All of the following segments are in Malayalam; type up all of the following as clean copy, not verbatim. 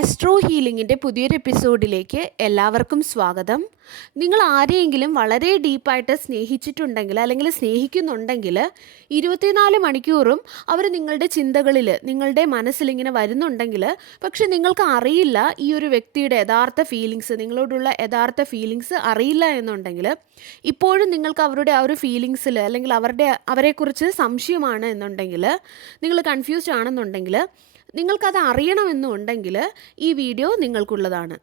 ആസ്ട്രോ ഹീലിംഗിൻ്റെ പുതിയൊരു എപ്പിസോഡിലേക്ക് എല്ലാവർക്കും സ്വാഗതം. നിങ്ങൾ ആരെയെങ്കിലും വളരെ ഡീപ്പായിട്ട് സ്നേഹിച്ചിട്ടുണ്ടെങ്കിൽ അല്ലെങ്കിൽ സ്നേഹിക്കുന്നുണ്ടെങ്കിൽ 24 മണിക്കൂറും അവർ നിങ്ങളുടെ ചിന്തകളിൽ നിങ്ങളുടെ മനസ്സിലിങ്ങനെ വരുന്നുണ്ടെങ്കിൽ പക്ഷെ നിങ്ങൾക്ക് അറിയില്ല ഈ ഒരു വ്യക്തിയുടെ യഥാർത്ഥ ഫീലിങ്സ്, നിങ്ങളോടുള്ള യഥാർത്ഥ ഫീലിങ്സ് അറിയില്ല എന്നുണ്ടെങ്കിൽ, ഇപ്പോഴും നിങ്ങൾക്ക് അവരുടെ ആ ഒരു ഫീലിങ്സിൽ അല്ലെങ്കിൽ അവരെക്കുറിച്ച് സംശയമാണ് എന്നുണ്ടെങ്കിൽ, നിങ്ങൾ കൺഫ്യൂസ്ഡ് ആണെന്നുണ്ടെങ്കിൽ, നിങ്ങൾക്കത് അറിയണമെന്നുണ്ടെങ്കിൽ ഈ വീഡിയോ നിങ്ങൾക്കുള്ളതാണ്.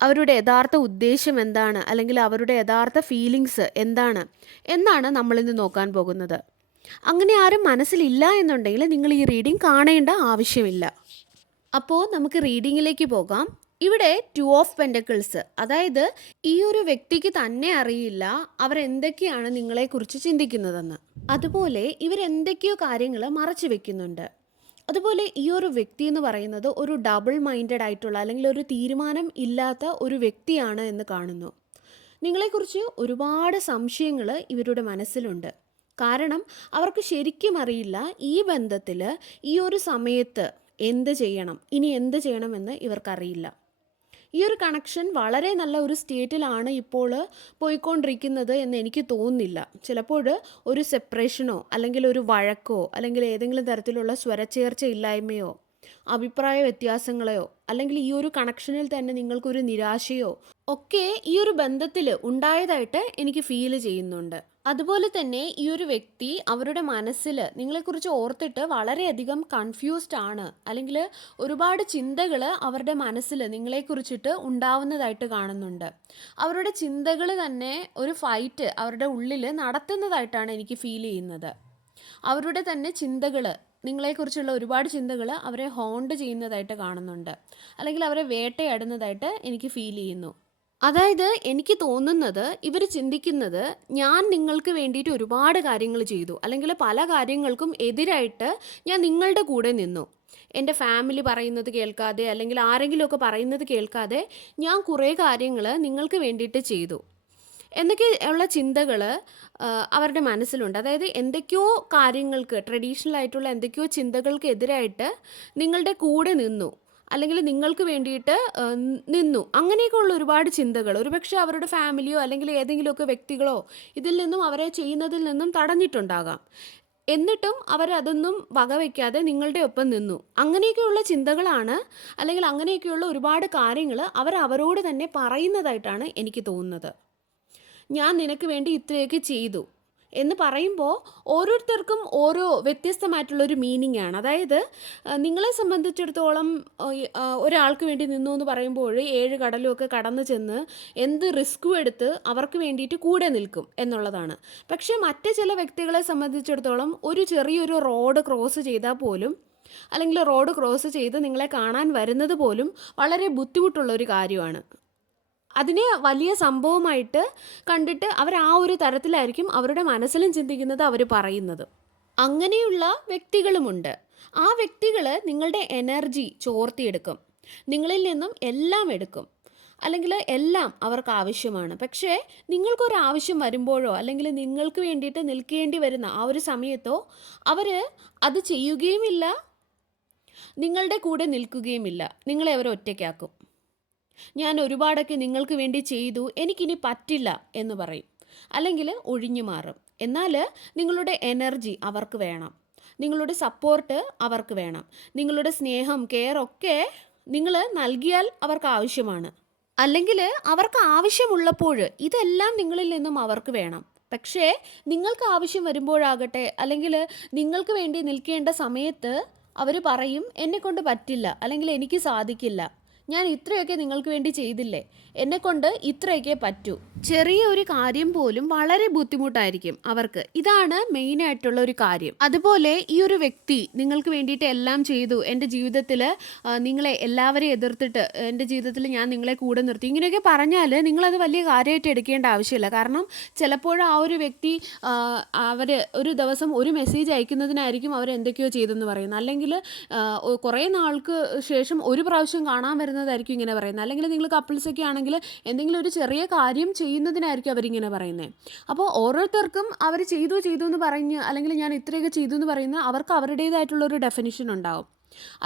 അവരുടെ യഥാർത്ഥ ഉദ്ദേശം എന്താണ് അല്ലെങ്കിൽ അവരുടെ യഥാർത്ഥ ഫീലിങ്സ് എന്താണ് എന്നാണ് നമ്മളിന്ന് നോക്കാൻ പോകുന്നത്. അങ്ങനെ ആരും മനസ്സിലില്ല എന്നുണ്ടെങ്കിൽ നിങ്ങൾ ഈ റീഡിംഗ് കാണേണ്ട ആവശ്യമില്ല. അപ്പോൾ നമുക്ക് റീഡിങ്ങിലേക്ക് പോകാം. ഇവിടെ 2 ഓഫ് പെൻറ്റക്കിൾസ്, അതായത് ഈ ഒരു വ്യക്തിക്ക് തന്നെ അറിയില്ല അവരെന്തൊക്കെയാണ് നിങ്ങളെക്കുറിച്ച് ചിന്തിക്കുന്നതെന്ന്. അതുപോലെ ഇവരെന്തൊക്കെയോ കാര്യങ്ങൾ മറച്ചു വെക്കുന്നുണ്ട്. അതുപോലെ ഈ ഒരു വ്യക്തി എന്ന് പറയുന്നത് ഒരു ഡബിൾ മൈൻഡഡ് ആയിട്ടുള്ള അല്ലെങ്കിൽ ഒരു തീരുമാനം ഇല്ലാത്ത ഒരു വ്യക്തിയാണ് എന്ന് കാണുന്നു. നിങ്ങളെക്കുറിച്ച് ഒരുപാട് സംശയങ്ങൾ ഇവരുടെ മനസ്സിലുണ്ട്. കാരണം അവർക്ക് ശരിക്കും അറിയില്ല ഈ ബന്ധത്തിൽ ഈ ഒരു സമയത്ത് എന്ത് ചെയ്യണം, ഇനി എന്ത് ചെയ്യണമെന്ന് ഇവർക്കറിയില്ല. ഈ ഒരു കണക്ഷൻ വളരെ നല്ല ഒരു സ്റ്റേറ്റിലാണ് ഇപ്പോൾ പോയിക്കൊണ്ടിരിക്കുന്നത് എന്ന് എനിക്ക് തോന്നുന്നില്ല. ചിലപ്പോൾ ഒരു സെപ്പറേഷനോ അല്ലെങ്കിൽ ഒരു വഴക്കോ അല്ലെങ്കിൽ ഏതെങ്കിലും തരത്തിലുള്ള സ്വരച്ചേർച്ച ഇല്ലായ്മയോ അഭിപ്രായ വ്യത്യാസങ്ങളെയോ അല്ലെങ്കിൽ ഈ ഒരു കണക്ഷനിൽ തന്നെ നിങ്ങൾക്കൊരു നിരാശയോ ഒക്കെ ഈ ഒരു ബന്ധത്തിൽ ഉണ്ടായതായിട്ട് എനിക്ക് ഫീൽ ചെയ്യുന്നുണ്ട്. അതുപോലെ തന്നെ ഈ ഒരു വ്യക്തി അവരുടെ മനസ്സിൽ നിങ്ങളെക്കുറിച്ച് ഓർത്തിട്ട് വളരെയധികം കൺഫ്യൂസ്ഡ് ആണ്, അല്ലെങ്കിൽ ഒരുപാട് ചിന്തകൾ അവരുടെ മനസ്സിൽ നിങ്ങളെക്കുറിച്ചിട്ട് ഉണ്ടാവുന്നതായിട്ട് കാണുന്നുണ്ട്. അവരുടെ ചിന്തകൾ തന്നെ ഒരു ഫൈറ്റ് അവരുടെ ഉള്ളിൽ നടത്തുന്നതായിട്ടാണ് എനിക്ക് ഫീൽ ചെയ്യുന്നത്. അവരുടെ തന്നെ ചിന്തകൾ, നിങ്ങളെക്കുറിച്ചുള്ള ഒരുപാട് ചിന്തകൾ അവരെ ഹോണ്ട് ചെയ്യുന്നതായിട്ട് കാണുന്നുണ്ട്, അല്ലെങ്കിൽ അവരെ വേട്ടയാടുന്നതായിട്ട് എനിക്ക് ഫീൽ ചെയ്യുന്നു. അതായത് എനിക്ക് തോന്നുന്നത് ഇവർ ചിന്തിക്കുന്നത്, ഞാൻ നിങ്ങൾക്ക് വേണ്ടിയിട്ട് ഒരുപാട് കാര്യങ്ങൾ ചെയ്തു, അല്ലെങ്കിൽ പല കാര്യങ്ങൾക്കും എതിരായിട്ട് ഞാൻ നിങ്ങളുടെ കൂടെ നിന്നു. എൻ്റെ ഫാമിലി പറയുന്നത് കേൾക്കാതെ അല്ലെങ്കിൽ ആരെങ്കിലുമൊക്കെ പറയുന്നത് കേൾക്കാതെ ഞാൻ കുറേ കാര്യങ്ങൾ നിങ്ങൾക്ക് വേണ്ടിയിട്ട് ചെയ്തു എന്നൊക്കെ ഉള്ള ചിന്തകൾ അവരുടെ മനസ്സിലുണ്ട്. അതായത് എന്തൊക്കെയോ കാര്യങ്ങൾക്ക്, ട്രഡീഷണൽ ആയിട്ടുള്ള എന്തൊക്കെയോ ചിന്തകൾക്ക് എതിരായിട്ട് നിങ്ങളുടെ കൂടെ നിന്നു, അല്ലെങ്കിൽ നിങ്ങൾക്ക് വേണ്ടിയിട്ട് നിന്നു. അങ്ങനെയൊക്കെ ഉള്ള ഒരുപാട് ചിന്തകൾ ഒരുപക്ഷെ അവരുടെ ഫാമിലിയോ അല്ലെങ്കിൽ ഏതെങ്കിലുമൊക്കെ വ്യക്തികളോ ഇതിൽ നിന്നും അവരെ ചെയ്യുന്നതിൽ നിന്നും തടഞ്ഞിട്ടുണ്ടാകാം. എന്നിട്ടും അവരതൊന്നും വകവയ്ക്കാതെ നിങ്ങളുടെ ഒപ്പം നിന്നു. അങ്ങനെയൊക്കെയുള്ള ചിന്തകളാണ്, അല്ലെങ്കിൽ അങ്ങനെയൊക്കെയുള്ള ഒരുപാട് കാര്യങ്ങൾ അവരോട് തന്നെ പറയുന്നതായിട്ടാണ് എനിക്ക് തോന്നുന്നത്. ഞാൻ നിനക്ക് വേണ്ടി ഇത്രയൊക്കെ ചെയ്തു എന്ന് പറയുമ്പോൾ ഓരോരുത്തർക്കും ഓരോ വ്യത്യസ്തമായിട്ടുള്ളൊരു മീനിങ് ആണ്. അതായത് നിങ്ങളെ സംബന്ധിച്ചിടത്തോളം ഒരാൾക്ക് വേണ്ടി നിന്നു എന്ന് പറയുമ്പോൾ 7 കടലുമൊക്കെ കടന്നു ചെന്ന് എന്ത് റിസ്ക്കും എടുത്ത് അവർക്ക് വേണ്ടിയിട്ട് കൂടെ നിൽക്കും എന്നുള്ളതാണ്. പക്ഷേ മറ്റ് ചില വ്യക്തികളെ സംബന്ധിച്ചിടത്തോളം ഒരു ചെറിയൊരു റോഡ് ക്രോസ് ചെയ്താൽ പോലും, അല്ലെങ്കിൽ റോഡ് ക്രോസ് ചെയ്ത് നിങ്ങളെ കാണാൻ വരുന്നത് പോലും വളരെ ബുദ്ധിമുട്ടുള്ളൊരു കാര്യമാണ്. അതിനെ വലിയ സംഭവമായിട്ട് കണ്ടിട്ട് അവർ ആ ഒരു തരത്തിലായിരിക്കും അവരുടെ മനസ്സിലും ചിന്തിക്കുന്നത്, അവർ പറയുന്നത്. അങ്ങനെയുള്ള വ്യക്തികളുമുണ്ട്. ആ വ്യക്തികൾ നിങ്ങളുടെ എനർജി ചോർത്തിയെടുക്കും, നിങ്ങളിൽ നിന്നും എല്ലാം എടുക്കും, അല്ലെങ്കിൽ എല്ലാം അവർക്ക് ആവശ്യമാണ്. പക്ഷേ നിങ്ങൾക്കൊരാവശ്യം വരുമ്പോഴോ അല്ലെങ്കിൽ നിങ്ങൾക്ക് വേണ്ടിയിട്ട് നിൽക്കേണ്ടി വരുന്ന ആ ഒരു സമയത്തോ അവർ അത് ചെയ്യുകയുമില്ല, നിങ്ങളുടെ കൂടെ നിൽക്കുകയുമില്ല. നിങ്ങളെ അവർ ഒറ്റയ്ക്കാക്കും. ഞാൻ ഒരുപാടൊക്കെ നിങ്ങൾക്ക് വേണ്ടി ചെയ്തു, എനിക്കിനി പറ്റില്ല എന്ന് പറയും, അല്ലെങ്കിൽ ഒഴിഞ്ഞു മാറും. എന്നാൽ നിങ്ങളുടെ എനർജി അവർക്ക് വേണം, നിങ്ങളുടെ സപ്പോർട്ട് അവർക്ക് വേണം, നിങ്ങളുടെ സ്നേഹം, കെയർ ഒക്കെ നിങ്ങൾ നൽകിയാൽ അവർക്ക് ആവശ്യമാണ്. അല്ലെങ്കിൽ അവർക്ക് ആവശ്യമുള്ളപ്പോൾ ഇതെല്ലാം നിങ്ങളിൽ നിന്നും അവർക്ക് വേണം. പക്ഷേ നിങ്ങൾക്ക് ആവശ്യം വരുമ്പോഴാകട്ടെ അല്ലെങ്കിൽ നിങ്ങൾക്ക് വേണ്ടി നിൽക്കേണ്ട സമയത്ത് അവർ പറയും, എന്നെക്കൊണ്ട് പറ്റില്ല, അല്ലെങ്കിൽ എനിക്ക് സാധിക്കില്ല, ഞാൻ ഇത്രയൊക്കെ നിങ്ങൾക്ക് വേണ്ടി ചെയ്തില്ലേ, എന്നെക്കൊണ്ട് ഇത്രയൊക്കെ പറ്റൂ. ചെറിയ ഒരു കാര്യം പോലും വളരെ ബുദ്ധിമുട്ടായിരിക്കും അവർക്ക്. ഇതാണ് മെയിനായിട്ടുള്ള ഒരു കാര്യം. അതുപോലെ ഈ ഒരു വ്യക്തി നിങ്ങൾക്ക് വേണ്ടിയിട്ട് എല്ലാം ചെയ്തു, എൻ്റെ ജീവിതത്തിൽ നിങ്ങളെ എല്ലാവരെയും എതിർത്തിട്ട് എൻ്റെ ജീവിതത്തിൽ ഞാൻ നിങ്ങളെ കൂടെ നിർത്തി, ഇങ്ങനെയൊക്കെ പറഞ്ഞാൽ നിങ്ങളത് വലിയ കാര്യമായിട്ട് എടുക്കേണ്ട ആവശ്യമില്ല. കാരണം ചിലപ്പോൾ ആ ഒരു വ്യക്തി അവർ ഒരു ദിവസം ഒരു മെസ്സേജ് അയക്കുന്നതിനായിരിക്കും അവരെന്തൊക്കെയോ ചെയ്തെന്ന് പറയുന്നത്, അല്ലെങ്കിൽ കുറേ നാൾക്ക് ശേഷം ഒരു പ്രാവശ്യം കാണാൻ വരുന്നതായിരിക്കും ഇങ്ങനെ പറയുന്നത്, അല്ലെങ്കിൽ നിങ്ങൾ കപ്പിൾസൊക്കെ ആണെങ്കിൽ എന്തെങ്കിലും ഒരു ചെറിയ കാര്യം ചെയ്യുന്നതിനായിരിക്കും അവരിങ്ങനെ പറയുന്നത്. അപ്പോൾ ഓരോരുത്തർക്കും അവർ ചെയ്തു എന്ന് പറഞ്ഞ്, അല്ലെങ്കിൽ ഞാൻ ഇത്രയൊക്കെ ചെയ്തു എന്ന് പറയുന്ന അവർക്ക് അവരുടേതായിട്ടുള്ളൊരു ഡെഫിനിഷൻ ഉണ്ടാവും.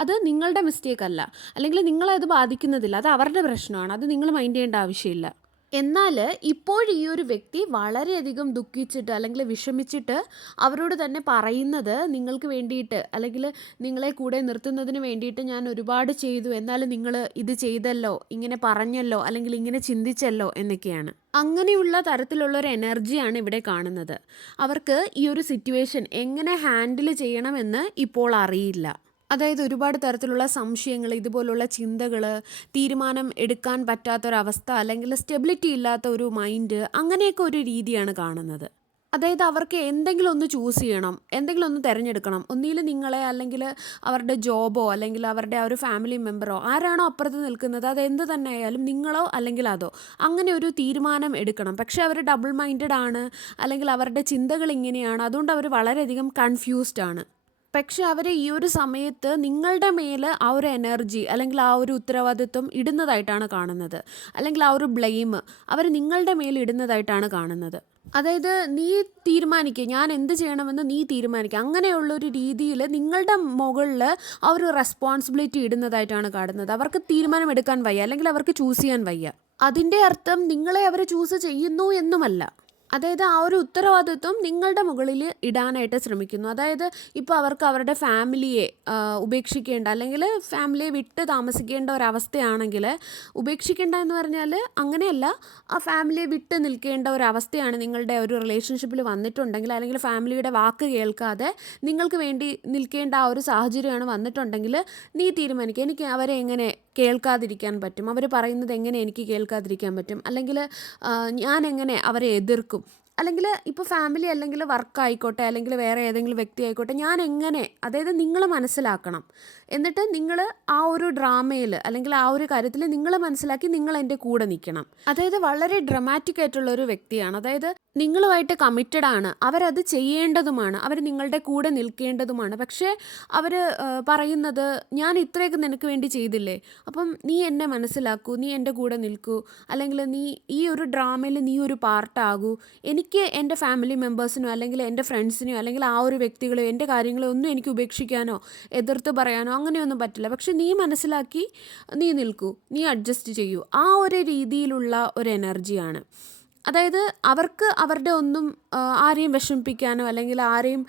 അത് നിങ്ങളുടെ മിസ്റ്റേക്ക് അല്ല, അല്ലെങ്കിൽ നിങ്ങളെ അത് ബാധിക്കുന്നതില്ല, അത് അവരുടെ പ്രശ്നമാണ്, അത് നിങ്ങൾ മൈൻഡ് ചെയ്യേണ്ട ആവശ്യമില്ല. എന്നാൽ ഇപ്പോൾ ഈ ഒരു വ്യക്തി വളരെയധികം ദുഃഖിച്ചിട്ട് അല്ലെങ്കിൽ വിഷമിച്ചിട്ട് അവരോട് തന്നെ പറയുന്നത്, നിങ്ങൾക്ക് വേണ്ടിയിട്ട് അല്ലെങ്കിൽ നിങ്ങളെ കൂടെ നിർത്തുന്നതിന് വേണ്ടിയിട്ട് ഞാൻ ഒരുപാട് ചെയ്തു, എന്നാലും നിങ്ങൾ ഇത് ചെയ്തല്ലോ, ഇങ്ങനെ പറഞ്ഞല്ലോ, അല്ലെങ്കിൽ ഇങ്ങനെ ചിന്തിച്ചല്ലോ എന്നൊക്കെയാണ്. അങ്ങനെയുള്ള തരത്തിലുള്ള ഒരു എനർജിയാണ് ഇവിടെ കാണുന്നത്. അവർക്ക് ഈ ഒരു സിറ്റുവേഷൻ എങ്ങനെ ഹാൻഡിൽ ചെയ്യണമെന്ന് ഇപ്പോൾ അറിയില്ല. അതായത് ഒരുപാട് തരത്തിലുള്ള സംശയങ്ങൾ, ഇതുപോലുള്ള ചിന്തകൾ, തീരുമാനം എടുക്കാൻ പറ്റാത്തൊരവസ്ഥ, അല്ലെങ്കിൽ സ്റ്റെബിലിറ്റി ഇല്ലാത്ത ഒരു മൈൻഡ്, അങ്ങനെയൊക്കെ ഒരു രീതിയാണ് കാണുന്നത്. അതായത് അവർക്ക് എന്തെങ്കിലും ഒന്ന് ചൂസ് ചെയ്യണം, എന്തെങ്കിലും ഒന്ന് തിരഞ്ഞെടുക്കണം. ഒന്നുകിൽ നിങ്ങളെ, അല്ലെങ്കിൽ അവരുടെ ജോബോ, അല്ലെങ്കിൽ അവരുടെ ആ ഒരു ഫാമിലി മെമ്പറോ, ആരാണോ അപ്പുറത്ത് നിൽക്കുന്നത്, അത് എന്ത് തന്നെ ആയാലും നിങ്ങളോ അല്ലെങ്കിൽ അതോ, അങ്ങനെ ഒരു തീരുമാനം എടുക്കണം. പക്ഷേ അവർ ഡബിൾ മൈൻഡഡ് ആണ്, അല്ലെങ്കിൽ അവരുടെ ചിന്തകൾ ഇങ്ങനെയാണ്, അതുകൊണ്ട് അവർ വളരെയധികം കൺഫ്യൂസ്ഡ് ആണ്. പക്ഷെ അവർ ഈ ഒരു സമയത്ത് നിങ്ങളുടെ മേൽ ആ ഒരു എനർജി, അല്ലെങ്കിൽ ആ ഒരു ഉത്തരവാദിത്വം ഇടുന്നതായിട്ടാണ് കാണുന്നത്, അല്ലെങ്കിൽ ആ ഒരു ബ്ലെയിം അവർ നിങ്ങളുടെ മേൽ ഇടുന്നതായിട്ടാണ് കാണുന്നത്. അതായത് നീ തീരുമാനിക്കുക, ഞാൻ എന്ത് ചെയ്യണമെന്ന് നീ തീരുമാനിക്കുക, അങ്ങനെയുള്ളൊരു രീതിയിൽ നിങ്ങളുടെ മുകളിൽ ആ ഒരു റെസ്പോൺസിബിലിറ്റി ഇടുന്നതായിട്ടാണ് കാണുന്നത്. അവർക്ക് തീരുമാനം എടുക്കാൻ വയ്യ, അല്ലെങ്കിൽ അവർക്ക് ചൂസ് ചെയ്യാൻ വയ്യ. അതിൻ്റെ അർത്ഥം നിങ്ങളെ അവർ ചൂസ് ചെയ്യുന്നു എന്നുമല്ല. അതായത് ആ ഒരു ഉത്തരവാദിത്വം നിങ്ങളുടെ മുകളിൽ ഇടാനായിട്ട് ശ്രമിക്കുന്നു. അതായത് ഇപ്പോൾ അവർക്ക് അവരുടെ ഫാമിലിയെ ഉപേക്ഷിക്കേണ്ട, അല്ലെങ്കിൽ ഫാമിലിയെ വിട്ട് താമസിക്കേണ്ട ഒരവസ്ഥയാണെങ്കിൽ, ഉപേക്ഷിക്കേണ്ട എന്ന് പറഞ്ഞാൽ അങ്ങനെയല്ല, ആ ഫാമിലിയെ വിട്ട് നിൽക്കേണ്ട ഒരവസ്ഥയാണ് നിങ്ങളുടെ ഒരു റിലേഷൻഷിപ്പിൽ വന്നിട്ടുണ്ടെങ്കിൽ, അല്ലെങ്കിൽ ഫാമിലിയുടെ വാക്ക് കേൾക്കാതെ നിങ്ങൾക്ക് വേണ്ടി നിൽക്കേണ്ട ആ ഒരു സാഹചര്യമാണ് വന്നിട്ടുണ്ടെങ്കിൽ, നീ തീരുമാനിക്കുക, എനിക്ക് അവരെ എങ്ങനെ കേൾക്കാതിരിക്കാൻ പറ്റും, അവർ പറയുന്നത് എങ്ങനെ എനിക്ക് കേൾക്കാതിരിക്കാൻ പറ്റും, അല്ലെങ്കിൽ ഞാൻ എങ്ങനെ അവരെ എതിർക്കും, അല്ലെങ്കിൽ ഇപ്പോൾ ഫാമിലി അല്ലെങ്കിൽ വർക്ക് ആയിക്കോട്ടെ, അല്ലെങ്കിൽ വേറെ ഏതെങ്കിലും വ്യക്തി ആയിക്കോട്ടെ, ഞാൻ എങ്ങനെ, അതായത് നിങ്ങൾ മനസ്സിലാക്കണം. എന്നിട്ട് നിങ്ങൾ ആ ഒരു ഡ്രാമയിൽ, അല്ലെങ്കിൽ ആ ഒരു കാര്യത്തിൽ നിങ്ങൾ മനസ്സിലാക്കി നിങ്ങൾ എൻ്റെ കൂടെ നിൽക്കണം. അതായത് വളരെ ഡ്രമാറ്റിക് ആയിട്ടുള്ള ഒരു വ്യക്തിയാണ്. അതായത് നിങ്ങളുമായിട്ട് കമ്മിറ്റഡ് ആണ്, അവരത് ചെയ്യേണ്ടതുമാണ്, അവർ നിങ്ങളുടെ കൂടെ നിൽക്കേണ്ടതുമാണ്. പക്ഷേ അവർ പറയുന്നത്, ഞാൻ ഇത്രയൊക്കെ നിനക്ക് വേണ്ടി ചെയ്തില്ലേ, അപ്പം നീ എന്നെ മനസ്സിലാക്കൂ, നീ എൻ്റെ കൂടെ നിൽക്കൂ, അല്ലെങ്കിൽ നീ ഈ ഒരു ഡ്രാമയിൽ നീ ഒരു പാർട്ടാകൂ. എനിക്ക് എൻ്റെ ഫാമിലി മെമ്പേഴ്സിനോ, അല്ലെങ്കിൽ എൻ്റെ ഫ്രണ്ട്സിനെയോ, അല്ലെങ്കിൽ ആ ഒരു വ്യക്തികളെയോ, എൻ്റെ കാര്യങ്ങളോ ഒന്നും എനിക്ക് ഉപേക്ഷിക്കാനോ എതിർത്ത് പറയാനോ അങ്ങനെയൊന്നും പറ്റില്ല. പക്ഷെ നീ മനസ്സിലാക്കി നീ നിൽക്കൂ, നീ അഡ്ജസ്റ്റ് ചെയ്യൂ. ആ ഒരു രീതിയിലുള്ള ഒരു എനർജിയാണ്. അതായത് അവർക്ക് അവരുടെ ഒന്നും ആരെയും വിഷമിപ്പിക്കാനോ, അല്ലെങ്കിൽ ആരെയും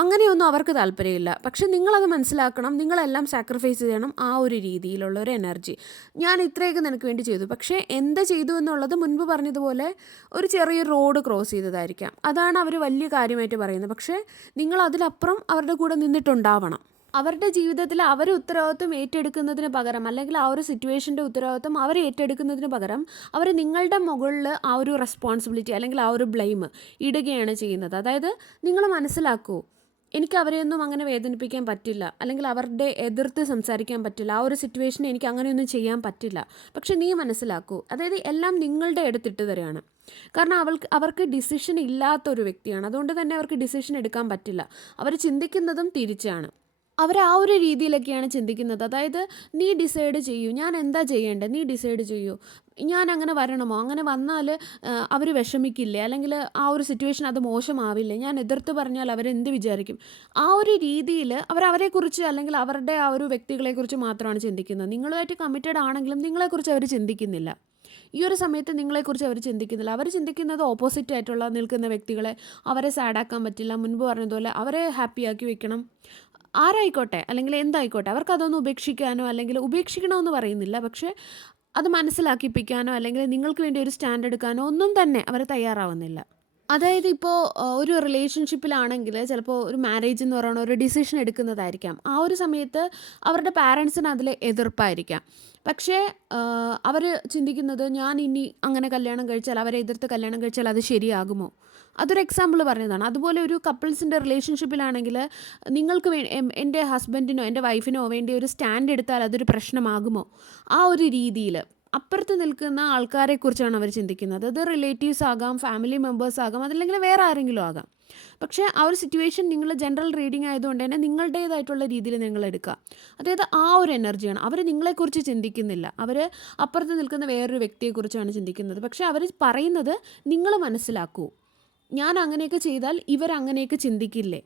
അങ്ങനെയൊന്നും അവർക്ക് താല്പര്യമില്ല. പക്ഷെ നിങ്ങളത് മനസ്സിലാക്കണം, നിങ്ങളെല്ലാം സാക്രിഫൈസ് ചെയ്യണം. ആ ഒരു രീതിയിലുള്ള ഒരു എനർജി, ഞാൻ ഇത്രയൊക്കെ നിനക്ക് വേണ്ടി ചെയ്തു, പക്ഷേ എന്ത് ചെയ്തു എന്നുള്ളത് മുൻപ് പറഞ്ഞതുപോലെ ഒരു ചെറിയ റോഡ് ക്രോസ് ചെയ്തതായിരിക്കാം, അതാണ് അവർ വലിയ കാര്യമായിട്ട് പറയുന്നത്. പക്ഷേ നിങ്ങൾ അതിലപ്പുറം അവരുടെ കൂടെ നിന്നിട്ടുണ്ടാവണം. അവരുടെ ജീവിതത്തിൽ അവർ ഉത്തരവാദിത്വം ഏറ്റെടുക്കുന്നതിന് പകരം, അല്ലെങ്കിൽ ആ ഒരു സിറ്റുവേഷൻ്റെ ഉത്തരവാദിത്വം അവർ ഏറ്റെടുക്കുന്നതിന് പകരം, അവർ നിങ്ങളുടെ മുകളിൽ ആ ഒരു റെസ്പോൺസിബിലിറ്റി, അല്ലെങ്കിൽ ആ ഒരു ബ്ലെയിം ഇടുകയാണ് ചെയ്യുന്നത്. അതായത് നിങ്ങൾ മനസ്സിലാക്കൂ, എനിക്ക് അവരെയൊന്നും അങ്ങനെ വേദനിപ്പിക്കാൻ പറ്റില്ല, അല്ലെങ്കിൽ അവരുടെ എതിർത്ത് സംസാരിക്കാൻ പറ്റില്ല, ആ ഒരു സിറ്റുവേഷനെ എനിക്ക് അങ്ങനെയൊന്നും ചെയ്യാൻ പറ്റില്ല. പക്ഷെ നീ മനസ്സിലാക്കൂ, അതായത് എല്ലാം നിങ്ങളുടെ അടുത്തിട്ട് തരാണ്. കാരണം അവർക്ക് ഡിസിഷൻ ഇല്ലാത്തൊരു വ്യക്തിയാണ്, അതുകൊണ്ട് തന്നെ അവർക്ക് ഡിസിഷൻ എടുക്കാൻ പറ്റില്ല. അവർ ചിന്തിക്കുന്നതും തിരിച്ചാണ്. അവർ ആ ഒരു രീതിയിലൊക്കെയാണ് ചിന്തിക്കുന്നത്. അതായത് നീ ഡിസൈഡ് ചെയ്യൂ, ഞാൻ എന്താ ചെയ്യേണ്ടത്, നീ ഡിസൈഡ് ചെയ്യൂ, ഞാൻ അങ്ങനെ വരണമോ, അങ്ങനെ വന്നാൽ അവർ വിഷമിക്കില്ലേ, അല്ലെങ്കിൽ ആ ഒരു സിറ്റുവേഷൻ അത് മോശമാവില്ലേ, ഞാൻ എതിർത്ത് പറഞ്ഞാൽ അവരെന്ത് വിചാരിക്കും. ആ ഒരു രീതിയിൽ അവരെക്കുറിച്ച്, അല്ലെങ്കിൽ അവരുടെ ആ ഒരു വ്യക്തികളെക്കുറിച്ച് മാത്രമാണ് ചിന്തിക്കുന്നത്. നിങ്ങളുമായിട്ട് കമ്മിറ്റഡ് ആണെങ്കിലും നിങ്ങളെക്കുറിച്ച് അവർ ചിന്തിക്കുന്നില്ല. ഈ ഒരു സമയത്ത് നിങ്ങളെക്കുറിച്ച് അവർ ചിന്തിക്കുന്നില്ല. അവർ ചിന്തിക്കുന്നത് ഓപ്പോസിറ്റ് ആയിട്ടുള്ള നിൽക്കുന്ന വ്യക്തികളെ, അവരെ സാഡാക്കാൻ പറ്റില്ല, മുൻപ് പറഞ്ഞതുപോലെ അവരെ ഹാപ്പിയാക്കി വെക്കണം, ആരായിക്കോട്ടെ അല്ലെങ്കിൽ എന്തായിക്കോട്ടെ. അവർക്കതൊന്നും ഉപേക്ഷിക്കാനോ, അല്ലെങ്കിൽ ഉപേക്ഷിക്കണമെന്ന് പറയുന്നില്ല, പക്ഷേ അത് മനസ്സിലാക്കിപ്പിക്കാനോ, അല്ലെങ്കിൽ നിങ്ങൾക്ക് വേണ്ടി ഒരു സ്റ്റാൻഡ് എടുക്കാനോ ഒന്നും തന്നെ അവർ തയ്യാറാവുന്നില്ല. അതായത് ഇപ്പോൾ ഒരു റിലേഷൻഷിപ്പിലാണെങ്കിൽ ചിലപ്പോൾ ഒരു മാരേജ് എന്ന് പറയുന്ന ഒരു ഡിസിഷൻ എടുക്കുന്നതായിരിക്കാം. ആ ഒരു സമയത്ത് അവരുടെ പാരൻസിന് അതിൽ എതിർപ്പായിരിക്കാം. പക്ഷേ അവർ ചിന്തിക്കുന്നത്, ഞാൻ ഇനി അങ്ങനെ കല്യാണം കഴിച്ചാൽ, അവരെ എതിർത്ത് കല്യാണം കഴിച്ചാൽ അത് ശരിയാകുമോ. അതൊരു എക്സാമ്പിൾ പറഞ്ഞതാണ്. അതുപോലെ ഒരു കപ്പിൾസിൻ്റെ റിലേഷൻഷിപ്പിലാണെങ്കിൽ നിങ്ങൾക്ക് എൻ്റെ ഹസ്ബൻഡിനോ എൻ്റെ വൈഫിനോ വേണ്ടി ഒരു സ്റ്റാൻഡ് എടുത്താൽ അതൊരു പ്രശ്നമാകുമോ. ആ ഒരു രീതിയിൽ അപ്പുറത്ത് നിൽക്കുന്ന ആൾക്കാരെക്കുറിച്ചാണ് അവർ ചിന്തിക്കുന്നത്. അത് റിലേറ്റീവ്സ് ആകാം, ഫാമിലി മെമ്പേഴ്സ് ആകാം, അതല്ലെങ്കിൽ വേറെ ആരെങ്കിലും ആകാം. പക്ഷേ ആ ഒരു സിറ്റുവേഷൻ നിങ്ങൾ ജനറൽ റീഡിംഗ് ആയതുകൊണ്ട് തന്നെ നിങ്ങളുടേതായിട്ടുള്ള രീതിയിൽ നിങ്ങൾ എടുക്കുക. അതായത് ആ ഒരു എനർജിയാണ്. അവർ നിങ്ങളെക്കുറിച്ച് ചിന്തിക്കുന്നില്ല, അവർ അപ്പുറത്ത് നിൽക്കുന്ന വേറൊരു വ്യക്തിയെക്കുറിച്ചാണ് ചിന്തിക്കുന്നത്. പക്ഷേ അവർ പറയുന്നത്, നിങ്ങൾ മനസ്സിലാക്കൂ, ഞാൻ അങ്ങനെയൊക്കെ ചെയ്താൽ ഇവരങ്ങനെയൊക്കെ ചിന്തിക്കില്ലേ.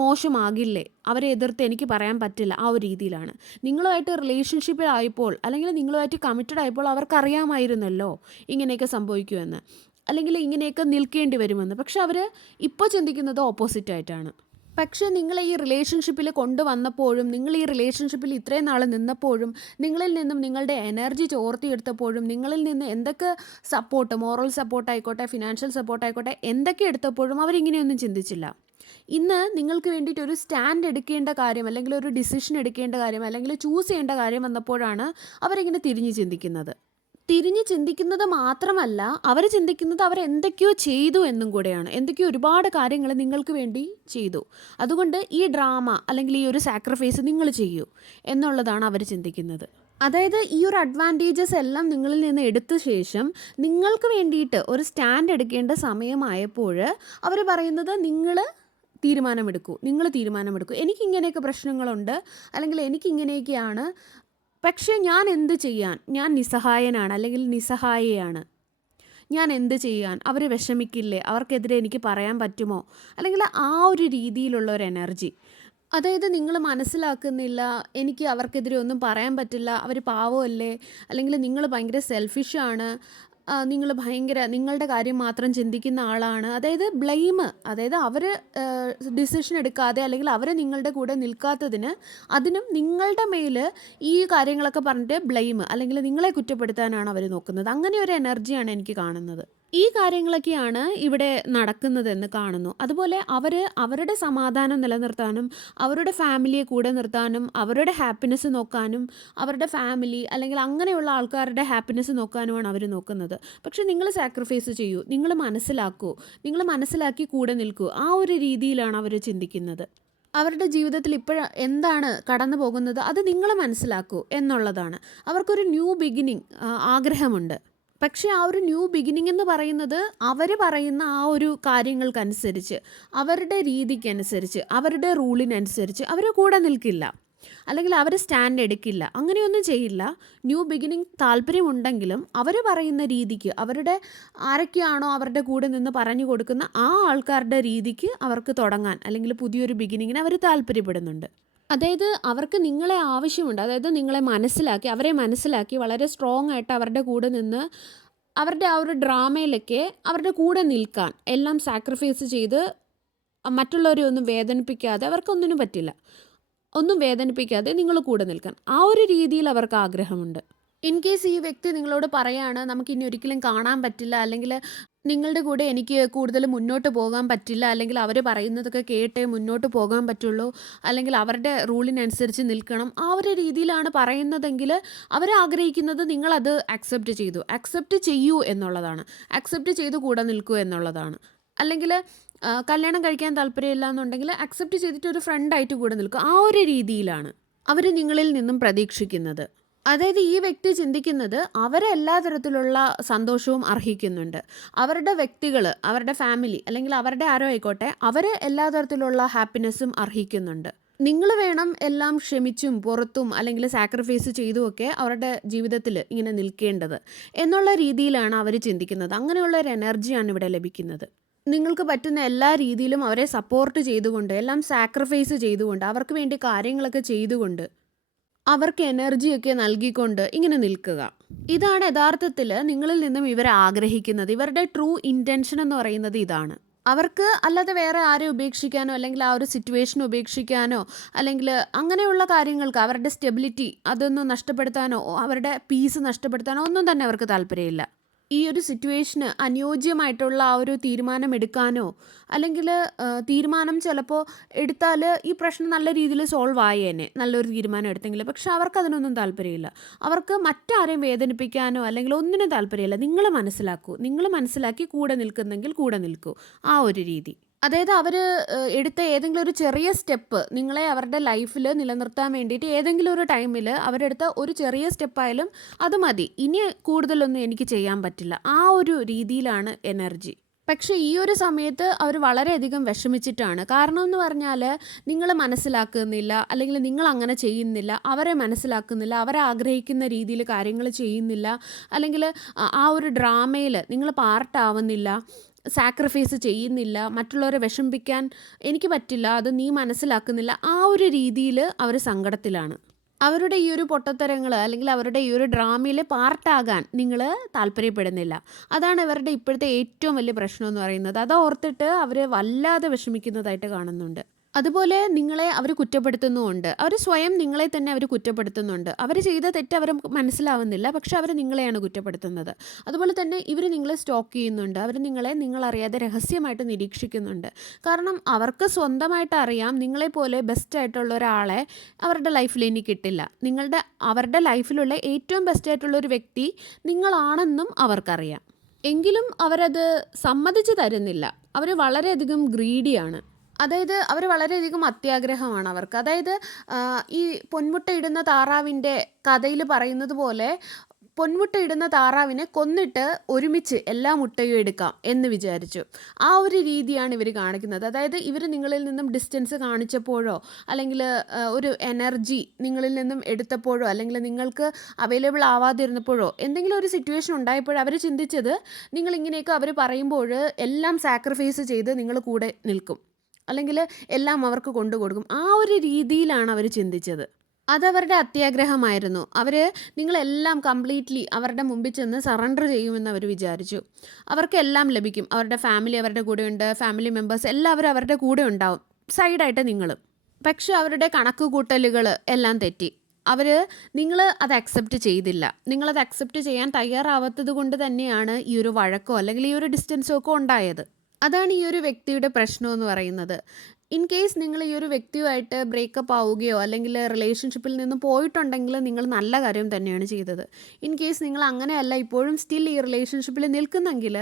മോശമാകില്ലേ, അവരെ എതിർത്ത് എനിക്ക് പറയാൻ പറ്റില്ല, ആ ഒരു രീതിയിലാണ്. നിങ്ങളുമായിട്ട് റിലേഷൻഷിപ്പിലായപ്പോൾ അല്ലെങ്കിൽ നിങ്ങളുമായിട്ട് കമ്മിറ്റഡ് ആയപ്പോൾ അവർക്കറിയാമായിരുന്നല്ലോ ഇങ്ങനെയൊക്കെ സംഭവിക്കുമെന്ന്, അല്ലെങ്കിൽ ഇങ്ങനെയൊക്കെ നിൽക്കേണ്ടി വരുമെന്ന്. പക്ഷെ അവർ ഇപ്പോൾ ചിന്തിക്കുന്നത് ഓപ്പോസിറ്റായിട്ടാണ്. പക്ഷേ നിങ്ങൾ ഈ റിലേഷൻഷിപ്പിൽ കൊണ്ടുവന്നപ്പോഴും, നിങ്ങൾ ഈ റിലേഷൻഷിപ്പിൽ ഇത്രയും നാൾ നിന്നപ്പോഴും, നിങ്ങളിൽ നിന്നും നിങ്ങളുടെ എനർജി ചോർത്തിയെടുത്തപ്പോഴും, നിങ്ങളിൽ നിന്ന് എന്തൊക്കെ സപ്പോർട്ട്, മോറൽ സപ്പോർട്ട് ആയിക്കോട്ടെ, ഫിനാൻഷ്യൽ സപ്പോർട്ട് ആയിക്കോട്ടെ, എന്തൊക്കെ എടുത്തപ്പോഴും അവരിങ്ങനെയൊന്നും ചിന്തിച്ചില്ല. ഇന്ന് നിങ്ങൾക്ക് വേണ്ടിയിട്ട് ഒരു സ്റ്റാൻഡ് എടുക്കേണ്ട കാര്യം, അല്ലെങ്കിൽ ഒരു ഡിസിഷൻ എടുക്കേണ്ട കാര്യം, അല്ലെങ്കിൽ ചൂസ് ചെയ്യേണ്ട കാര്യം വന്നപ്പോഴാണ് അവരിങ്ങനെ തിരിഞ്ഞ് ചിന്തിക്കുന്നത്. തിരിഞ്ഞ് ചിന്തിക്കുന്നത് മാത്രമല്ല, അവർ ചിന്തിക്കുന്നത് അവരെന്തൊക്കെയോ ചെയ്തു എന്നും കൂടെയാണ്. എന്തൊക്കെയോ ഒരുപാട് കാര്യങ്ങൾ നിങ്ങൾക്ക് വേണ്ടി ചെയ്തു, അതുകൊണ്ട് ഈ ഡ്രാമ അല്ലെങ്കിൽ ഈ ഒരു സാക്രിഫൈസ് നിങ്ങൾ ചെയ്യൂ എന്നുള്ളതാണ് അവർ ചിന്തിക്കുന്നത്. അതായത് ഈ ഒരു അഡ്വാൻറ്റേജസ് എല്ലാം നിങ്ങളിൽ നിന്ന് എടുത്ത ശേഷം നിങ്ങൾക്ക് വേണ്ടിയിട്ട് ഒരു സ്റ്റാൻഡ് എടുക്കേണ്ട സമയമായപ്പോൾ അവർ പറയുന്നത് നിങ്ങൾ തീരുമാനമെടുക്കൂ, എനിക്കിങ്ങനെയൊക്കെ പ്രശ്നങ്ങളുണ്ട്, അല്ലെങ്കിൽ എനിക്കിങ്ങനെയൊക്കെയാണ്, പക്ഷേ ഞാൻ എന്ത് ചെയ്യാൻ, ഞാൻ നിസ്സഹായനാണ് അല്ലെങ്കിൽ നിസ്സഹായയാണ്, ഞാൻ എന്ത് ചെയ്യാൻ, അവർ വിഷമിക്കില്ലേ, അവർക്കെതിരെ എനിക്ക് പറയാൻ പറ്റുമോ, അല്ലെങ്കിൽ ആ ഒരു രീതിയിലുള്ള ഒരു എനർജി. അതായത് നിങ്ങൾ മനസ്സിലാക്കുന്നില്ല, എനിക്ക് അവർക്കെതിരെ ഒന്നും പറയാൻ പറ്റില്ല, അവർ പാവമല്ലേ, അല്ലെങ്കിൽ നിങ്ങൾ ഭയങ്കര സെൽഫിഷാണ്, നിങ്ങൾ ഭയങ്കര നിങ്ങളുടെ കാര്യം മാത്രം ചിന്തിക്കുന്ന ആളാണ്. അതായത് ബ്ലെയിം, അതായത് അവർ ഡിസിഷൻ എടുക്കാതെ അല്ലെങ്കിൽ അവർ നിങ്ങളുടെ കൂടെ നിൽക്കാത്തതിന് അതിനും നിങ്ങളുടെ മേൽ ഈ കാര്യങ്ങളൊക്കെ പറഞ്ഞിട്ട് ബ്ലെയിം അല്ലെങ്കിൽ നിങ്ങളെ കുറ്റപ്പെടുത്താനാണ് അവർ നോക്കുന്നത്. അങ്ങനെ ഒരു എനർജിയാണ് എനിക്ക് കാണുന്നത്. ഈ കാര്യങ്ങളൊക്കെയാണ് ഇവിടെ നടക്കുന്നതെന്ന് കാണുന്നു. അതുപോലെ അവരുടെ സമാധാനം നിലനിർത്താനും അവരുടെ ഫാമിലിയെ കൂടെ നിർത്താനും അവരുടെ ഹാപ്പിനെസ് നോക്കാനും അവരുടെ ഫാമിലി അല്ലെങ്കിൽ അങ്ങനെയുള്ള ആൾക്കാരുടെ ഹാപ്പിനെസ് നോക്കാനുമാണ് അവർ നോക്കുന്നത്. പക്ഷെ നിങ്ങൾ സാക്രിഫൈസ് ചെയ്യൂ, നിങ്ങൾ മനസ്സിലാക്കി കൂടെ നിൽക്കൂ, ആ ഒരു രീതിയിലാണ് അവർ ചിന്തിക്കുന്നത്. അവരുടെ ജീവിതത്തിൽ എന്താണ് കടന്നു പോകുന്നത് അത് നിങ്ങൾ മനസ്സിലാക്കൂ എന്നുള്ളതാണ്. അവർക്കൊരു ന്യൂ ബിഗിനിങ് ആഗ്രഹമുണ്ട്. പക്ഷേ ആ ഒരു ന്യൂ ബിഗിനിങ് എന്ന് പറയുന്നത് അവർ പറയുന്ന ആ ഒരു കാര്യങ്ങൾക്കനുസരിച്ച്, അവരുടെ രീതിക്കനുസരിച്ച്, അവരുടെ റൂളിനനുസരിച്ച് അവർ കൂടെ നിൽക്കില്ല, അല്ലെങ്കിൽ അവർ സ്റ്റാൻഡ് എടുക്കില്ല, അങ്ങനെയൊന്നും ചെയ്യില്ല. ന്യൂ ബിഗിനിങ് താല്പര്യമുണ്ടെങ്കിലും അവർ പറയുന്ന രീതിക്ക്, അവരുടെ ആരൊക്കെയാണോ അവരുടെ കൂടെ നിന്ന് പറഞ്ഞു കൊടുക്കുന്ന ആ ആൾക്കാരുടെ രീതിക്ക് അവർക്ക് തുടങ്ങാൻ അല്ലെങ്കിൽ പുതിയൊരു ബിഗിനിങ്ങിന് അവർ താല്പര്യപ്പെടുന്നുണ്ട്. അതായത് അവർക്ക് നിങ്ങളെ ആവശ്യമുണ്ട്. അതായത് അവരെ മനസ്സിലാക്കി വളരെ സ്ട്രോങ് ആയിട്ട് അവരുടെ കൂടെ നിന്ന് അവരുടെ ആ ഒരു ഡ്രാമയിലൊക്കെ അവരുടെ കൂടെ നിൽക്കാൻ, എല്ലാം സാക്രിഫൈസ് ചെയ്ത് മറ്റുള്ളവരെ ഒന്നും വേദനിപ്പിക്കാതെ, അവർക്കൊന്നിനും പറ്റില്ല, ഒന്നും വേദനിപ്പിക്കാതെ നിങ്ങൾ കൂടെ നിൽക്കാൻ, ആ ഒരു രീതിയിൽ അവർക്ക് ആഗ്രഹമുണ്ട്. ഇൻ കേസ് ഈ വ്യക്തി നിങ്ങളോട് പറയാണ് നമുക്കിനി ഒരിക്കലും കാണാൻ പറ്റില്ല, അല്ലെങ്കിൽ നിങ്ങളുടെ കൂടെ എനിക്ക് കൂടുതൽ മുന്നോട്ട് പോകാൻ പറ്റില്ല, അല്ലെങ്കിൽ അവർ പറയുന്നതൊക്കെ കേട്ടേ മുന്നോട്ട് പോകാൻ പറ്റുള്ളൂ, അല്ലെങ്കിൽ അവരുടെ റൂളിനനുസരിച്ച് നിൽക്കണം, ആ ഒരു രീതിയിലാണ് പറയുന്നതെങ്കിൽ അവരാഗ്രഹിക്കുന്നത് നിങ്ങളത് അക്സെപ്റ്റ് ചെയ്യൂ എന്നുള്ളതാണ്, അക്സെപ്റ്റ് ചെയ്ത് കൂടെ നിൽക്കൂ എന്നുള്ളതാണ്. അല്ലെങ്കിൽ കല്യാണം കഴിക്കാൻ താല്പര്യമില്ല എന്നുണ്ടെങ്കിൽ അക്സെപ്റ്റ് ചെയ്തിട്ട് ഒരു ഫ്രണ്ടായിട്ട് കൂടെ നിൽക്കുക, ആ ഒരു രീതിയിലാണ് അവർ നിങ്ങളിൽ നിന്നും പ്രതീക്ഷിക്കുന്നത്. അതായത് ഈ വ്യക്തി ചിന്തിക്കുന്നത് അവരെല്ലാ തരത്തിലുള്ള സന്തോഷവും അർഹിക്കുന്നുണ്ട്, അവരുടെ വ്യക്തികൾ, അവരുടെ ഫാമിലി അല്ലെങ്കിൽ അവരുടെ ആരോ ആയിക്കോട്ടെ, അവർ എല്ലാ തരത്തിലുള്ള ഹാപ്പിനെസ്സും അർഹിക്കുന്നുണ്ട്. നിങ്ങൾ വേണം എല്ലാം ക്ഷമിച്ചും പുറത്തും അല്ലെങ്കിൽ സാക്രിഫൈസ് ചെയ്തുമൊക്കെ അവരുടെ ജീവിതത്തിൽ ഇങ്ങനെ നിൽക്കേണ്ടത് എന്നുള്ള രീതിയിലാണ് അവർ ചിന്തിക്കുന്നത്. അങ്ങനെയുള്ള ഒരു എനർജിയാണ് ഇവിടെ ലഭിക്കുന്നത്. നിങ്ങൾക്ക് പറ്റുന്ന എല്ലാ രീതിയിലും അവരെ സപ്പോർട്ട് ചെയ്തുകൊണ്ട്, എല്ലാം സാക്രിഫൈസ് ചെയ്തുകൊണ്ട്, അവർക്ക് വേണ്ടി കാര്യങ്ങളൊക്കെ ചെയ്തുകൊണ്ട്, അവർക്ക് എനർജിയൊക്കെ നൽകിക്കൊണ്ട് ഇങ്ങനെ നിൽക്കുക. ഇതാണ് യഥാർത്ഥത്തിൽ നിങ്ങളിൽ നിന്നും ഇവർ ആഗ്രഹിക്കുന്നത്. ഇവരുടെ ട്രൂ ഇൻറ്റൻഷൻ എന്ന് പറയുന്നത് ഇതാണ്. അവർക്ക് അല്ലാതെ വേറെ ആരെ ഉപേക്ഷിക്കാനോ അല്ലെങ്കിൽ ആ ഒരു സിറ്റുവേഷൻ ഉപേക്ഷിക്കാനോ അല്ലെങ്കിൽ അങ്ങനെയുള്ള കാര്യങ്ങൾക്ക് അവരുടെ സ്റ്റെബിലിറ്റി അതൊന്നും നഷ്ടപ്പെടുത്താനോ അവരുടെ പീസ് നഷ്ടപ്പെടുത്താനോ ഒന്നും തന്നെ അവർക്ക് താല്പര്യമില്ല. ഈ ഒരു സിറ്റുവേഷന് അനുയോജ്യമായിട്ടുള്ള ആ ഒരു തീരുമാനം എടുക്കാനോ, അല്ലെങ്കിൽ തീരുമാനം ചിലപ്പോൾ എടുത്താൽ ഈ പ്രശ്നം നല്ല രീതിയിൽ സോൾവ് ആയേനെ, നല്ലൊരു തീരുമാനം എടുത്തെങ്കിൽ. പക്ഷെ അവർക്ക് അതിനൊന്നും താല്പര്യമില്ല. അവർക്ക് മറ്റാരെയും വേദനിപ്പിക്കാനോ അല്ലെങ്കിൽ ഒന്നിനും താല്പര്യമില്ല. നിങ്ങൾ മനസ്സിലാക്കി കൂടെ നിൽക്കുന്നെങ്കിൽ കൂടെ നിൽക്കൂ, ആ ഒരു രീതി. അതായത് അവർ എടുത്ത ഏതെങ്കിലും ഒരു ചെറിയ സ്റ്റെപ്പ് നിങ്ങളെ അവരുടെ ലൈഫിൽ നിലനിർത്താൻ വേണ്ടിയിട്ട് ഏതെങ്കിലും ഒരു ടൈമിൽ അവരെടുത്ത ഒരു ചെറിയ സ്റ്റെപ്പായാലും അത് മതി, ഇനി കൂടുതലൊന്നും എനിക്ക് ചെയ്യാൻ പറ്റില്ല, ആ ഒരു രീതിയിലാണ് എനർജി. പക്ഷേ ഈ ഒരു സമയത്ത് അവർ വളരെയധികം വിഷമിച്ചിട്ടാണ്. കാരണം എന്ന് പറഞ്ഞാൽ നിങ്ങൾ മനസ്സിലാക്കുന്നില്ല, അല്ലെങ്കിൽ നിങ്ങൾ അങ്ങനെ ചെയ്യുന്നില്ല, അവരെ മനസ്സിലാക്കുന്നില്ല, അവരെ ആഗ്രഹിക്കുന്ന രീതിയിൽ കാര്യങ്ങൾ ചെയ്യുന്നില്ല, അല്ലെങ്കിൽ ആ ഒരു ഡ്രാമയിൽ നിങ്ങൾ പാർട്ടാവുന്നില്ല. സാക്രിഫൈസ് ചെയ്യുന്നില്ല, മറ്റുള്ളവരെ വിഷമിപ്പിക്കാൻ എനിക്ക് പറ്റില്ല, അത് നീ മനസ്സിലാക്കുന്നില്ല, ആ ഒരു രീതിയിൽ അവർ സങ്കടത്തിലാണ്. അവരുടെ ഈ ഒരു പൊട്ടത്തരങ്ങൾ അല്ലെങ്കിൽ അവരുടെ ഈ ഒരു ഡ്രാമയിൽ പാർട്ടാകാൻ നിങ്ങൾ താല്പര്യപ്പെടുന്നില്ല. അതാണ് ഇവരുടെ ഇപ്പോഴത്തെ ഏറ്റവും വലിയ പ്രശ്നം എന്ന് പറയുന്നത്. അത് ഓർത്തിട്ട് അവർ വല്ലാതെ വിഷമിക്കുന്നതായിട്ട് കാണുന്നുണ്ട്. അതുപോലെ നിങ്ങളെ അവർ കുറ്റപ്പെടുത്തുന്നുമുണ്ട്. അവർ സ്വയം നിങ്ങളെ തന്നെ അവർ കുറ്റപ്പെടുത്തുന്നുണ്ട്. അവർ ചെയ്ത തെറ്റ് അവർ മനസ്സിലാവുന്നില്ല, പക്ഷെ അവർ നിങ്ങളെയാണ് കുറ്റപ്പെടുത്തുന്നത്. അതുപോലെ തന്നെ ഇവർ നിങ്ങളെ സ്റ്റോക്ക് ചെയ്യുന്നുണ്ട്. അവർ നിങ്ങളറിയാതെ രഹസ്യമായിട്ട് നിരീക്ഷിക്കുന്നുണ്ട്. കാരണം അവർക്ക് സ്വന്തമായിട്ട് അറിയാം നിങ്ങളെപ്പോലെ ബെസ്റ്റ് ആയിട്ടുള്ള ഒരാളെ അവരുടെ ലൈഫിൽ ഇനി കിട്ടില്ല. അവരുടെ ലൈഫിലുള്ള ഏറ്റവും ബെസ്റ്റ് ആയിട്ടുള്ള ഒരു വ്യക്തി നിങ്ങളാണെന്നും അവർക്കറിയാം. എങ്കിലും അവരത് സമ്മതിച്ച് തരുന്നില്ല. അവർ വളരെയധികം ഗ്രീഡിയാണ്. അതായത് അവർ വളരെയധികം അത്യാഗ്രഹമാണ് അവർക്ക്. അതായത് ഈ പൊന്മുട്ടയിടുന്ന താറാവിൻ്റെ കഥയിൽ പറയുന്നത് പോലെ പൊന്മുട്ടയിടുന്ന താറാവിനെ കൊന്നിട്ട് ഒരുമിച്ച് എല്ലാ മുട്ടയും എടുക്കാം എന്ന് വിചാരിച്ചു. ആ ഒരു രീതിയാണ് ഇവർ കാണിക്കുന്നത്. അതായത് ഇവർ നിങ്ങളിൽ നിന്നും ഡിസ്റ്റൻസ് കാണിച്ചപ്പോഴോ അല്ലെങ്കിൽ ഒരു എനർജി നിങ്ങളിൽ നിന്നും എടുത്തപ്പോഴോ അല്ലെങ്കിൽ നിങ്ങൾക്ക് അവൈലബിൾ ആവാതിരുന്നപ്പോഴോ എന്തെങ്കിലും ഒരു സിറ്റുവേഷൻ ഉണ്ടായപ്പോഴോ അവർ ചിന്തിച്ചത് നിങ്ങളിങ്ങനെയൊക്കെ അവർ പറയുമ്പോൾ എല്ലാം സാക്രിഫൈസ് ചെയ്ത് നിങ്ങൾ കൂടെ നിൽക്കും, അല്ലെങ്കിൽ എല്ലാം അവർക്ക് കൊണ്ടു കൊടുക്കും. ആ ഒരു രീതിയിലാണ് അവർ ചിന്തിച്ചത്. അതവരുടെ അത്യാഗ്രഹമായിരുന്നു. അവർ നിങ്ങളെല്ലാം കംപ്ലീറ്റ്ലി അവരുടെ മുമ്പിൽ ചെന്ന് സറണ്ടർ ചെയ്യുമെന്ന് അവർ വിചാരിച്ചു. അവർക്കെല്ലാം ലഭിക്കും. അവരുടെ ഫാമിലി അവരുടെ കൂടെയുണ്ട്, ഫാമിലി മെമ്പേഴ്സ് എല്ലാവരും അവരുടെ കൂടെ ഉണ്ടാവും, സൈഡായിട്ട് നിങ്ങളും. പക്ഷെ അവരുടെ കണക്ക് കൂട്ടലുകൾ എല്ലാം തെറ്റി. നിങ്ങൾ അത് അക്സെപ്റ്റ് ചെയ്തില്ല. നിങ്ങളത് അക്സെപ്റ്റ് ചെയ്യാൻ തയ്യാറാവാത്തത് കൊണ്ട് തന്നെയാണ് ഈ ഒരു വഴക്കോ അല്ലെങ്കിൽ ഈ ഒരു ഡിസ്റ്റൻസോ ഒക്കെ ഉണ്ടായത്. അതാണ് ഈ ഒരു വ്യക്തിയുടെ പ്രശ്നം എന്ന് പറയുന്നത്. ഇൻ കേസ് നിങ്ങൾ ഈ ഒരു വ്യക്തിയുമായിട്ട് ബ്രേക്കപ്പ് ആവുകയോ അല്ലെങ്കിൽ റിലേഷൻഷിപ്പിൽ നിന്ന് പോയിട്ടുണ്ടെങ്കിൽ നിങ്ങൾ നല്ല കാര്യം തന്നെയാണ് ചെയ്തത്. ഇൻ കേസ് നിങ്ങൾ അങ്ങനെയല്ല ഇപ്പോഴും സ്റ്റിൽ ഈ റിലേഷൻഷിപ്പിൽ നിൽക്കുന്നെങ്കിൽ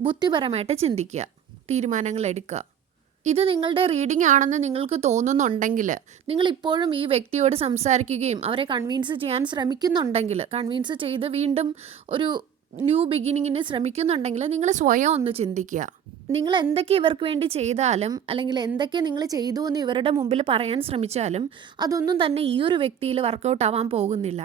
ബുദ്ധിപരമായിട്ട് ചിന്തിക്കുക, തീരുമാനങ്ങൾ എടുക്കുക. ഇത് നിങ്ങളുടെ റീഡിംഗ് ആണെന്ന് നിങ്ങൾക്ക് തോന്നുന്നുണ്ടെങ്കിൽ, നിങ്ങളിപ്പോഴും ഈ വ്യക്തിയോട് സംസാരിക്കുകയും അവരെ കൺവിൻസ് ചെയ്യാൻ ശ്രമിക്കുന്നുണ്ടെങ്കിൽ, കൺവിൻസ് ചെയ്ത് വീണ്ടും ഒരു ന്യൂ ബിഗിനിങ്ങിന് ശ്രമിക്കുന്നുണ്ടെങ്കിൽ നിങ്ങൾ സ്വയം ഒന്ന് ചിന്തിക്കുക. നിങ്ങൾ എന്തൊക്കെ ഇവർക്ക് വേണ്ടി ചെയ്താലും അല്ലെങ്കിൽ എന്തൊക്കെ നിങ്ങൾ ചെയ്തു എന്ന് ഇവരുടെ മുമ്പിൽ പറയാൻ ശ്രമിച്ചാലും അതൊന്നും തന്നെ ഈ ഒരു വ്യക്തിയിൽ വർക്കൗട്ട് ആവാൻ പോകുന്നില്ല.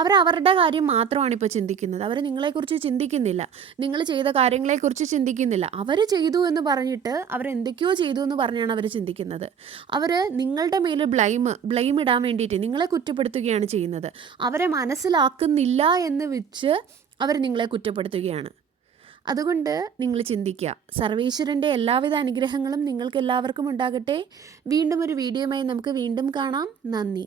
അവരുടെ കാര്യം മാത്രമാണ് ഇപ്പോൾ ചിന്തിക്കുന്നത്. അവർ നിങ്ങളെക്കുറിച്ച് ചിന്തിക്കുന്നില്ല, നിങ്ങൾ ചെയ്ത കാര്യങ്ങളെക്കുറിച്ച് ചിന്തിക്കുന്നില്ല. അവർ ചെയ്തു എന്ന് പറഞ്ഞിട്ട് അവരെന്തൊക്കെയോ ചെയ്തു എന്ന് പറഞ്ഞാണ് അവർ ചിന്തിക്കുന്നത്. അവർ നിങ്ങളുടെ മേൽ ബ്ലെയിം ഇടാൻ വേണ്ടിയിട്ട് നിങ്ങളെ കുറ്റപ്പെടുത്തുകയാണ് ചെയ്യുന്നത്. അവരെ മനസ്സിലാക്കുന്നില്ല എന്ന് വെച്ച് അവർ നിങ്ങളെ കുറ്റപ്പെടുത്തുകയാണ്. അതുകൊണ്ട് നിങ്ങൾ ചിന്തിക്കുക. സർവേശ്വരൻ്റെ എല്ലാവിധ അനുഗ്രഹങ്ങളും നിങ്ങൾക്ക് എല്ലാവർക്കും ഉണ്ടാകട്ടെ. വീണ്ടും ഒരു വീഡിയോയുമായി നമുക്ക് വീണ്ടും കാണാം. നന്ദി.